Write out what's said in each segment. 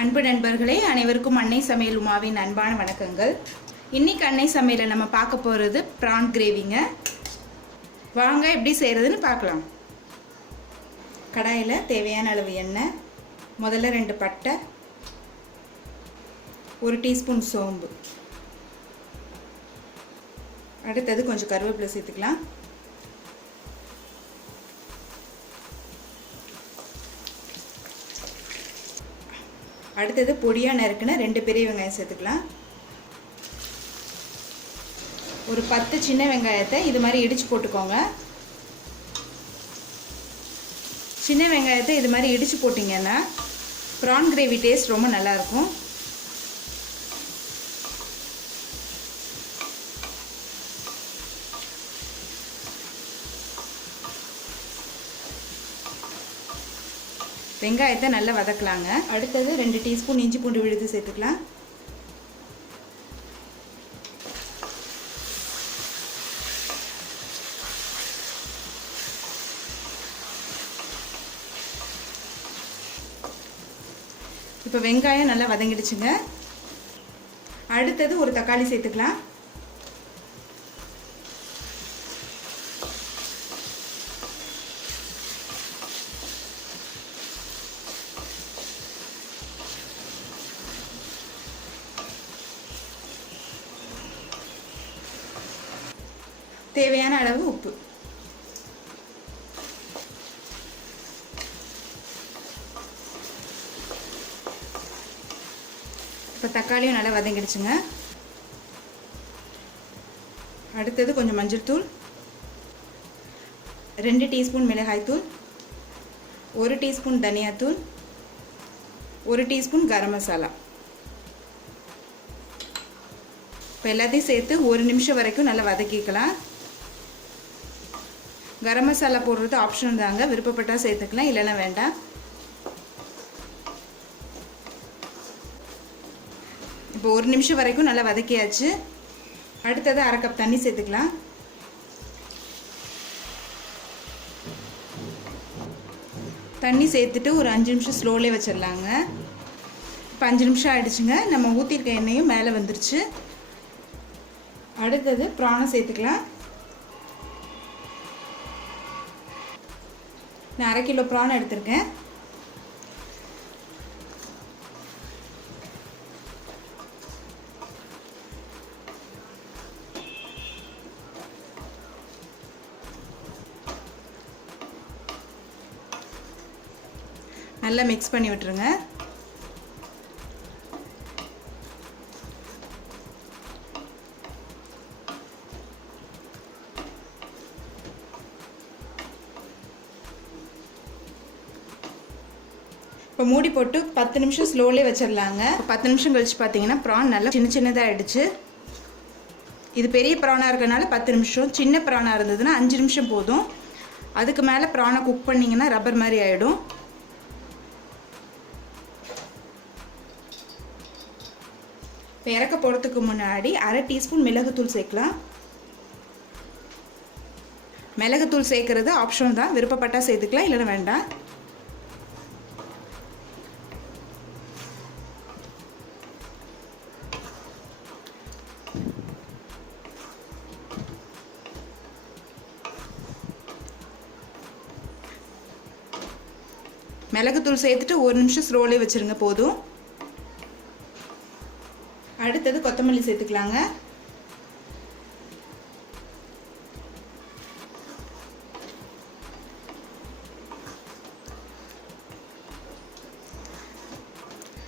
அன்பு நண்பர்களே, அனைவருக்கும் அன்னை சமையல் உமாவின் அன்பான வணக்கங்கள். இன்னைக்கு அன்னை சமையலில் நம்ம பார்க்க போகிறது ப்ரான் கிரேவிங்க. வாங்க எப்படி செய்கிறதுன்னு பார்க்கலாம். கடாயில் தேவையான அளவு எண்ணெய், முதல்ல 2 பட்டை, 1 டீஸ்பூன் சோம்பு, அடுத்தது கொஞ்சம் கருவேப்பிலை சேர்த்துக்கலாம். அடுத்தது பொடியாக நறுக்குன 2 பெரிய வெங்காயம் சேர்த்துக்கலாம். ஒரு 10 சின்ன வெங்காயத்தை இது மாதிரி இடித்து போட்டுக்கோங்க. சின்ன வெங்காயத்தை இது மாதிரி இடித்து போட்டிங்கன்னா ப்ரான் கிரேவி டேஸ்ட் ரொம்ப நல்லாயிருக்கும். வெங்காயத்தை நல்லா வதக்கலாங்க. அடுத்தது 2 டீஸ்பூன் இஞ்சி பூண்டு விழுது சேர்த்துக்கலாம். இப்போ வெங்காயம் நல்லா வதங்கிடுச்சுங்க. அடுத்தது ஒரு தக்காளி சேர்த்துக்கலாம். தேவையான அளவு உப்பு. இப்போ தக்காளியும் நல்லா வதங்கிடுச்சுங்க. அடுத்தது கொஞ்சம் மஞ்சள் தூள், 2 டீஸ்பூன் மிளகாய் தூள், 1 டீஸ்பூன் தனியாத்தூள், 1 டீஸ்பூன் கரம் மசாலா. இப்போ எல்லாத்தையும் சேர்த்து 1 நிமிஷம் வரைக்கும் நல்லா வதக்கிக்கலாம். கரம் மசாலா போடுறது ஆப்ஷனல் தாங்க, விருப்பப்பட்டால் சேர்த்துக்கலாம், இல்லைன்னா வேண்டாம். இப்போ 1 நிமிஷம் வரைக்கும் நல்லா வதக்கியாச்சு. அடுத்தது 1/2 கப் தண்ணி சேர்த்துக்கலாம். தண்ணி சேர்த்துட்டு ஒரு 5 நிமிஷம் ஸ்லோலே வச்சிடலாங்க. இப்போ 5 நிமிஷம் ஆகிடுச்சுங்க. நம்ம ஊற்றிருக்க எண்ணெயும் மேலே வந்துருச்சு. அடுத்தது ப்ரானை சேர்த்துக்கலாம். நான் 1/2 கிலோ ப்ரான் எடுத்திருக்கேன். நல்லா மிக்ஸ் பண்ணி விட்டுருங்க. இப்போ மூடி போட்டு 10 நிமிஷம் ஸ்லோலே வச்சிடலாங்க. 10 நிமிஷம் கழிச்சு பார்த்தீங்கன்னா ப்ரான் நல்லா சின்னதாக ஆகிடுச்சு. இது பெரிய ப்ரானாக இருக்கிறனால 10 நிமிஷம், சின்ன ப்ரானாக இருந்ததுன்னா 5 நிமிஷம் போதும். அதுக்கு மேலே ப்ரானை குக் பண்ணிங்கன்னா ரப்பர் மாதிரி ஆகிடும். இப்போ இறக்க போகிறதுக்கு முன்னாடி 1/2 டீஸ்பூன் மிளகுத்தூள் சேர்க்கலாம். மிளகுத்தூள் சேர்க்குறது ஆப்ஷன் தான், விருப்பப்பட்டால் சேர்த்துக்கலாம், இல்லைன்னா வேண்டாம். மிளகுத்தூள் சேர்த்துட்டு 1 நிமிஷம் ஸ்லோலே வச்சுருங்க, போதும். அடுத்தது கொத்தமல்லி சேர்த்துக்கலாங்க.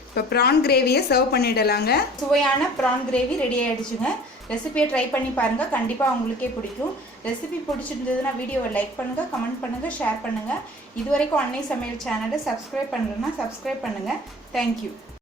இப்போ ப்ரான் கிரேவியை சர்வ் பண்ணிடலாங்க. சுவையான ப்ரான் கிரேவி ரெடி ஆகிடுச்சுங்க. ரெசிபியை ட்ரை பண்ணி பாருங்கள், கண்டிப்பாக உங்களுக்கே பிடிக்கும். ரெசிபி பிடிச்சிருந்ததுன்னா வீடியோவை லைக் பண்ணுங்கள், கமெண்ட் பண்ணுங்கள், ஷேர் பண்ணுங்கள். இது வரைக்கும் அன்னை சமையல் சேனலை சப்ஸ்கிரைப் பண்ணலன்னா சப்ஸ்கிரைப் பண்ணுங்கள். தேங்க்யூ.